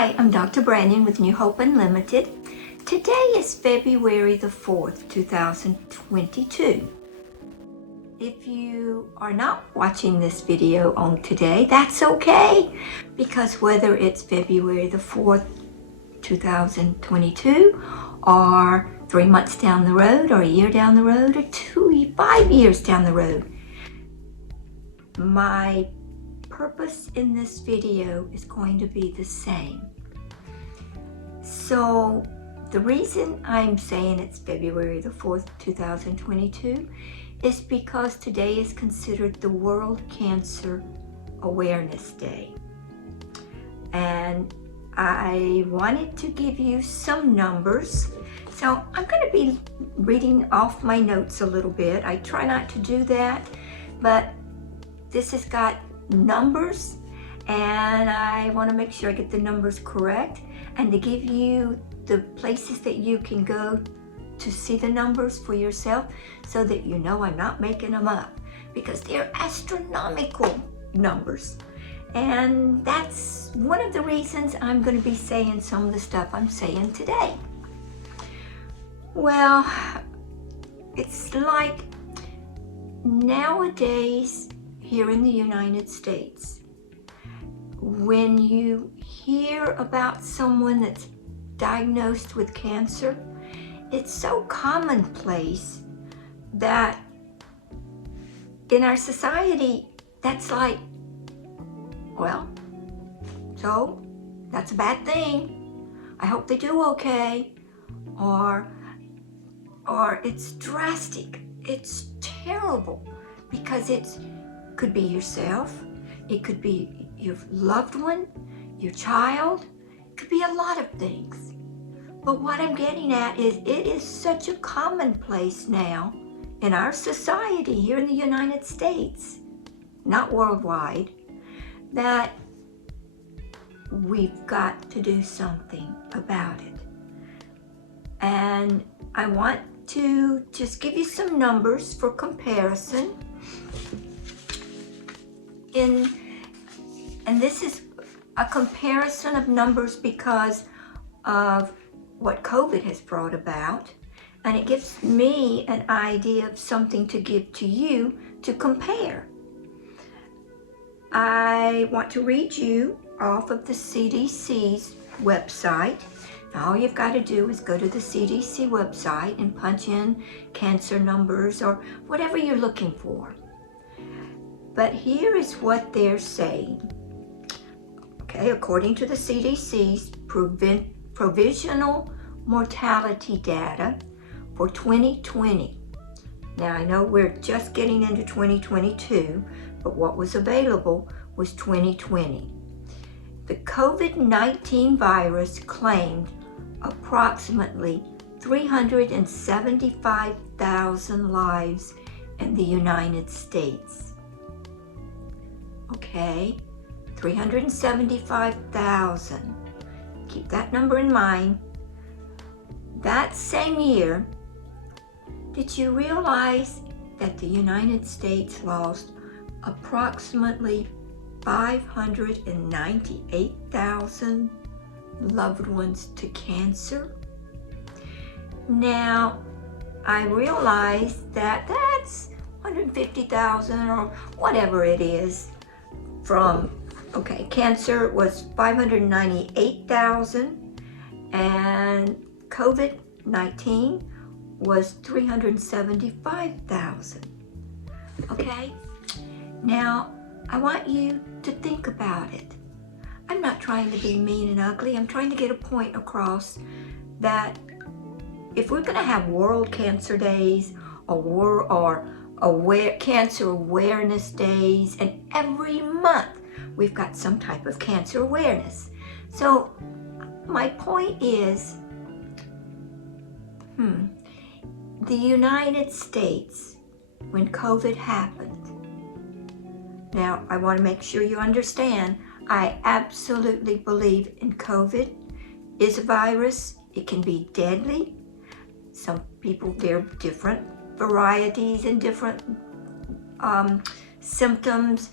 Hi, I'm Dr. Branyon with New Hope Unlimited. Today is February the 4th, 2022. If you are not watching this video on today, that's okay, because whether it's February the 4th, 2022, or 3 months down the road, or a year down the road, or 5 years down the road, my purpose in this video is going to be the same. So the reason I'm saying it's February the 4th, 2022 is because today is considered the World Cancer Awareness Day. And I wanted to give you some numbers. So I'm going to be reading off my notes a little bit. I try not to do that, but this has got numbers and I want to make sure I get the numbers correct and to give you the places that you can go to see the numbers for yourself so that you know I'm not making them up, because they're astronomical numbers. And that's one of the reasons I'm going to be saying some of the stuff I'm saying today. Well, it's like nowadays here in the United States, when you hear about someone that's diagnosed with cancer, it's so commonplace that in our society, that's like, well, so that's a bad thing. I hope they do okay. Or it's drastic. It's terrible, because it could be yourself. It could be your loved one, your child. It could be a lot of things. But what I'm getting at is it is such a commonplace now in our society here in the United States, not worldwide, that we've got to do something about it. And I want to just give you some numbers for comparison. And this is a comparison of numbers because of what COVID has brought about, and it gives me an idea of something to give to you to compare. I want to read you off of the CDC's website. Now, all you've got to do is go to the CDC website and punch in cancer numbers or whatever you're looking for. But here is what they're saying. Okay, according to the CDC's provisional mortality data for 2020. Now, I know we're just getting into 2022, but what was available was 2020. The COVID-19 virus claimed approximately 375,000 lives in the United States. Okay, 375,000. Keep that number in mind. That same year, did you realize that the United States lost approximately 598,000 loved ones to cancer? Now, I realize that that's 150,000 or whatever it is from, okay, cancer was 598,000 and COVID-19 was 375,000. Okay? Now, I want you to think about it. I'm not trying to be mean and ugly. I'm trying to get a point across that if we're going to have World Cancer Days or Cancer Awareness Days, and every month we've got some type of cancer awareness. So my point is, the United States, when COVID happened, now I want to make sure you understand, I absolutely believe in COVID. It's a virus. It can be deadly. Some people, there are different varieties and different symptoms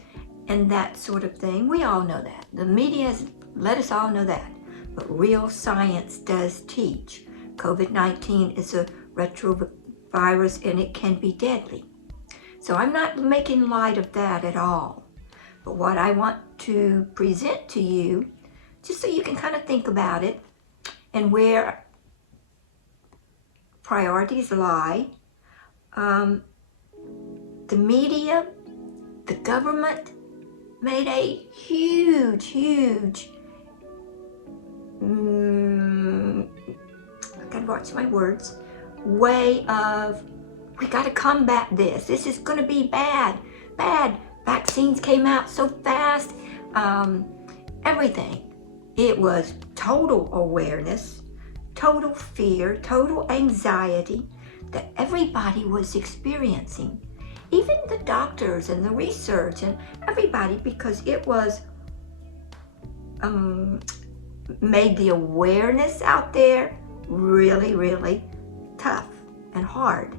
and that sort of thing. We all know that. The media has let us all know that. but real science does teach. COVID-19 is a retrovirus and it can be deadly. So I'm not making light of that at all. But what I want to present to you, just so you can kind of think about it and where priorities lie, the media, the government made a huge, I gotta watch my words, way of, we gotta combat this. This is gonna be bad. Vaccines came out so fast, everything. It was total awareness, total fear, total anxiety that everybody was experiencing. Even the doctors and the research and everybody, because it was made the awareness out there really tough and hard.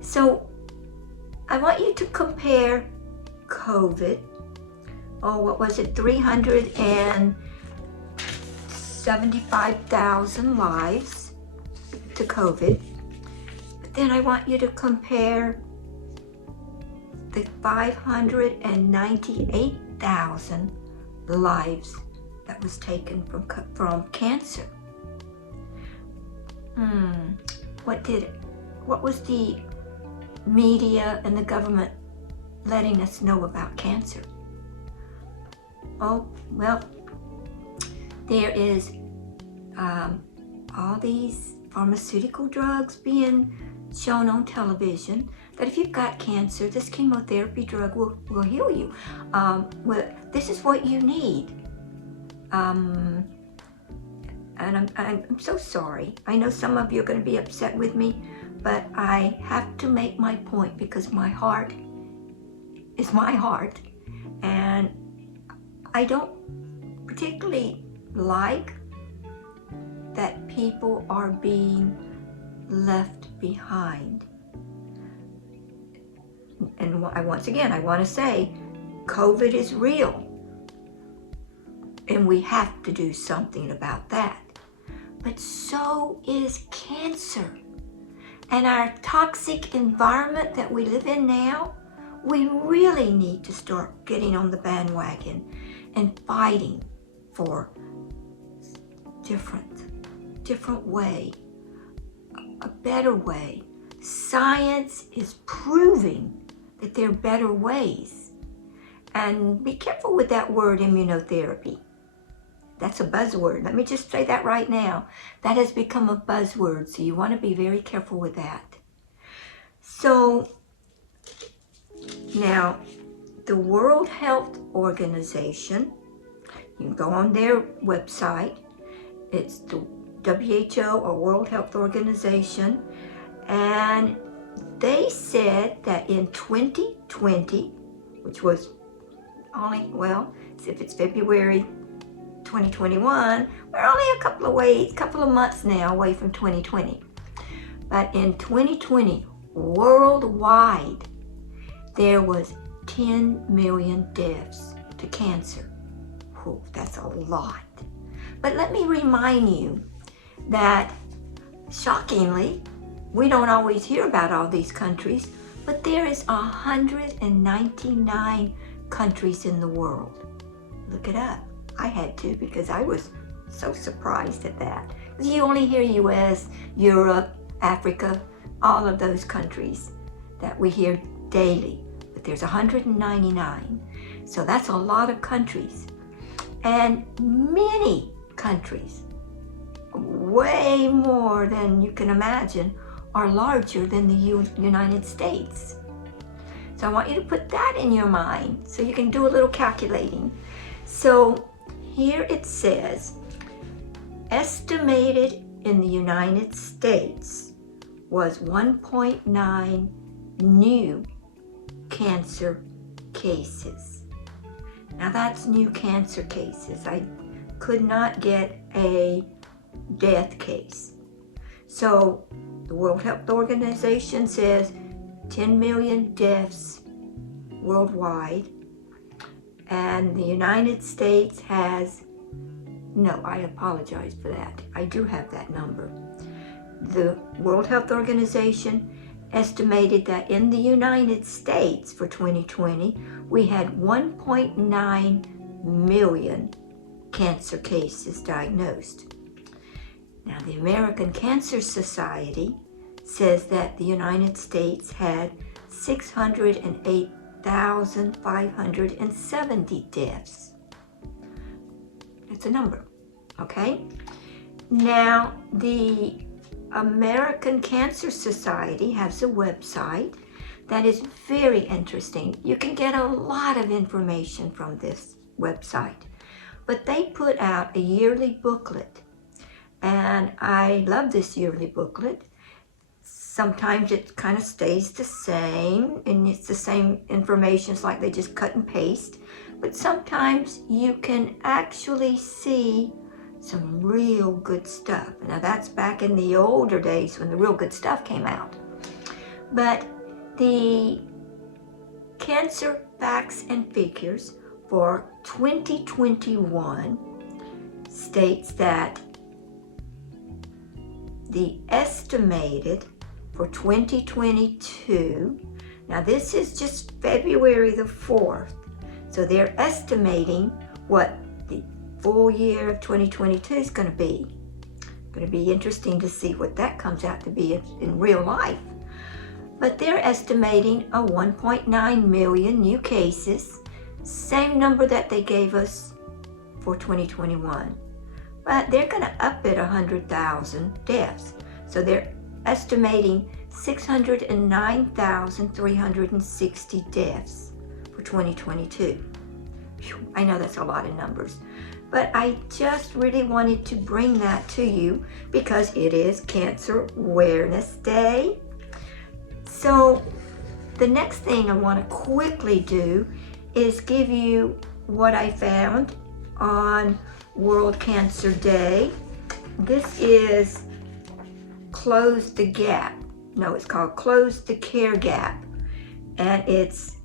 So I want you to compare COVID, what was it, 375,000 lives to COVID. But then I want you to compare the 598,000 lives that was taken from cancer. What was the media and the government letting us know about cancer? Oh, well, there is all these pharmaceutical drugs being shown on television that if you've got cancer, this chemotherapy drug will heal you. This is what you need. And I'm so sorry. I know some of you are going to be upset with me, but I have to make my point because my heart is my heart. And I don't particularly like that people are being left behind. And once again, I want to say, COVID is real. And we have to do something about that. But so is cancer. And our toxic environment that we live in now, we really need to start getting on the bandwagon and fighting for different way, a better way. Science is proving that there are better ways. And be careful with that word immunotherapy. That's a buzzword. Let me just say that right now. That has become a buzzword, so you want to be very careful with that. So now, the World Health Organization, you can go on their website. It's the WHO, or World Health Organization, and they said that in 2020, which was only, well, if it's February 2021, we're only a couple of months now away from 2020. But in 2020, worldwide, there was 10 million deaths to cancer. Whew, that's a lot. But let me remind you that, shockingly, we don't always hear about all these countries, but there is 199 countries in the world. Look it up. I had to, because I was so surprised at that. You only hear US, Europe, Africa, all of those countries that we hear daily. But there's 199. So that's a lot of countries. And many countries, way more than you can imagine, are larger than the United States. So I want you to put that in your mind so you can do a little calculating. So here it says, estimated in the United States was 1.9 new cancer cases. Now that's new cancer cases. I could not get a death case. So the World Health Organization says 10 million deaths worldwide, and the United States has No, I apologize for that. I do have that number. The World Health Organization estimated that in the United States for 2020, we had 1.9 million cancer cases diagnosed. Now, the American Cancer Society says that the United States had 608,570 deaths. That's a number, okay? Now, the American Cancer Society has a website that is very interesting. You can get a lot of information from this website, but they put out a yearly booklet, and I love this yearly booklet. Sometimes it kind of stays the same, and it's the same information. It's like they just cut and paste, but sometimes you can actually see some real good stuff. Now that's back in the older days when the real good stuff came out. But the Cancer Facts and Figures for 2021 states that the estimated for 2022, now this is just February the 4th, so they're estimating what the full year of 2022 is going to be. Going to be interesting to see what that comes out to be in real life. But they're estimating a 1.9 million new cases, same number that they gave us for 2021. But they're going to up it 100,000 deaths. So they're estimating 609,360 deaths for 2022. Whew, I know that's a lot of numbers, but I just really wanted to bring that to you because it is Cancer Awareness Day. So the next thing I want to quickly do is give you what I found on World Cancer Day. This is Close the Gap. No, it's called Close the Care Gap, and it's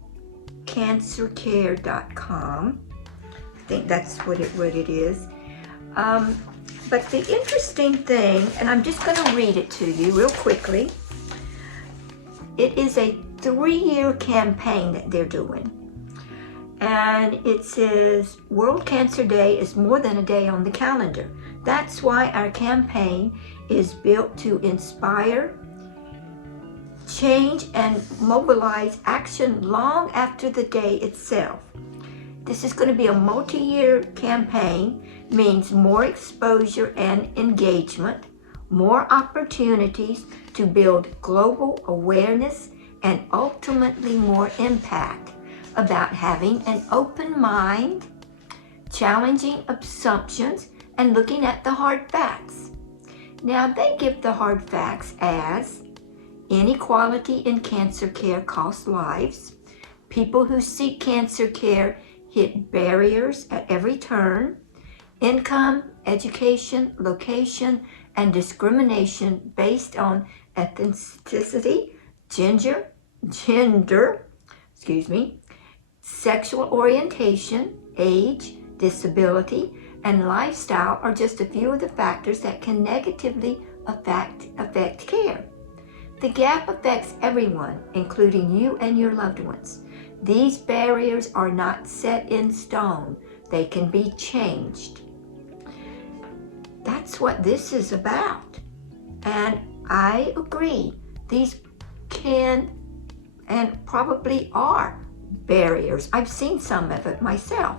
cancercare.com. I think that's what it is. But the interesting thing, and I'm just going to read it to you real quickly. It is a 3-year campaign that they're doing. And it says, World Cancer Day is more than a day on the calendar. That's why our campaign is built to inspire, change, and mobilize action long after the day itself. This is going to be a multi-year campaign, means more exposure and engagement, more opportunities to build global awareness, and ultimately more impact about having an open mind, challenging assumptions, and looking at the hard facts. Now, they give the hard facts as inequality in cancer care costs lives. People who seek cancer care hit barriers at every turn. Income, education, location, and discrimination based on ethnicity, gender, sexual orientation, age, disability, and lifestyle are just a few of the factors that can negatively affect care. The gap affects everyone, including you and your loved ones. These barriers are not set in stone. They can be changed. That's what this is about. And I agree. These can and probably are barriers. I've seen some of it myself.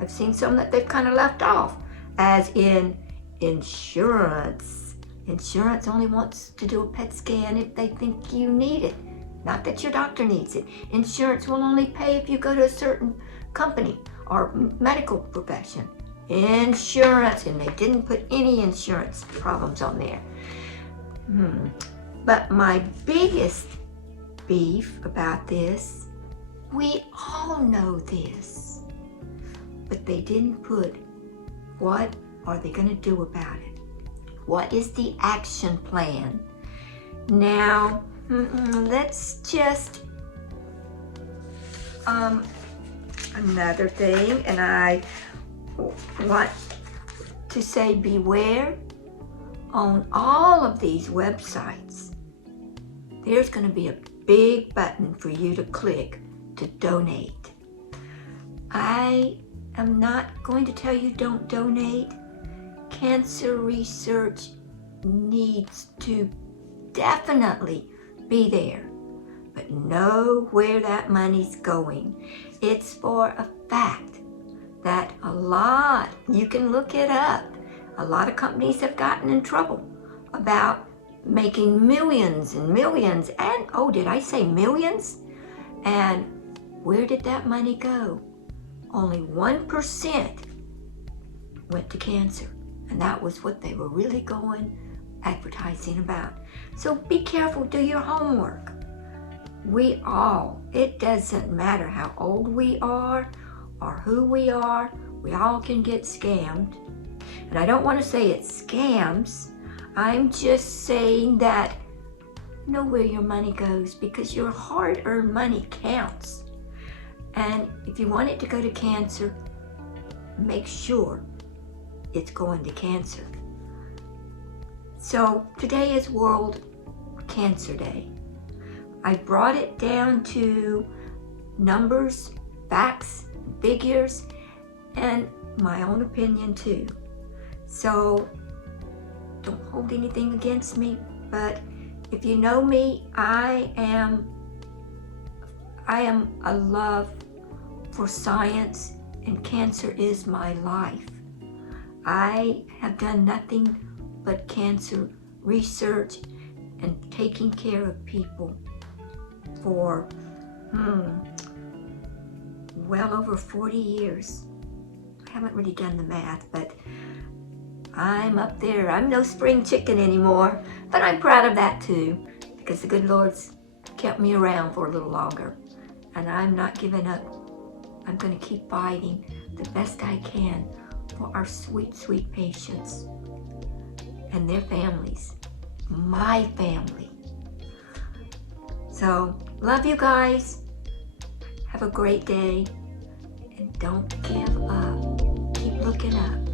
I've seen some that they've kind of left off, as in insurance. Insurance only wants to do a PET scan if they think you need it, not that your doctor needs it. Insurance will only pay if you go to a certain company or medical profession. Insurance, and they didn't put any insurance problems on there. But my biggest beef about this, we all know this, but they didn't put what are they going to do about it. What is the action plan? Now, let's just, another thing, and I want to say beware, on all of these websites, there's going to be a big button for you to click to donate. I am not going to tell you don't donate. Cancer research needs to definitely be there, but know where that money's going. It's for a fact that you can look it up, a lot of companies have gotten in trouble about making millions and millions, and oh, did I say millions? And where did that money go? Only 1% went to cancer, and that was what they were really going advertising about. So be careful, do your homework. It doesn't matter how old we are or who we are, we all can get scammed. And I don't want to say it's scams, I'm just saying that know where your money goes, because your hard-earned money counts. And if you want it to go to cancer, make sure it's going to cancer. So today is World Cancer Day. I brought it down to numbers, facts, figures, and my own opinion too. So don't hold anything against me, but if you know me, I am a love for science, and cancer is my life. I have done nothing but cancer research and taking care of people for well over 40 years. I haven't really done the math, but I'm up there. I'm no spring chicken anymore, but I'm proud of that too, because the good Lord's kept me around for a little longer, and I'm not giving up. I'm going to keep fighting the best I can for our sweet, sweet patients and their families, my family. So, love you guys. Have a great day, and don't give up. Keep looking up.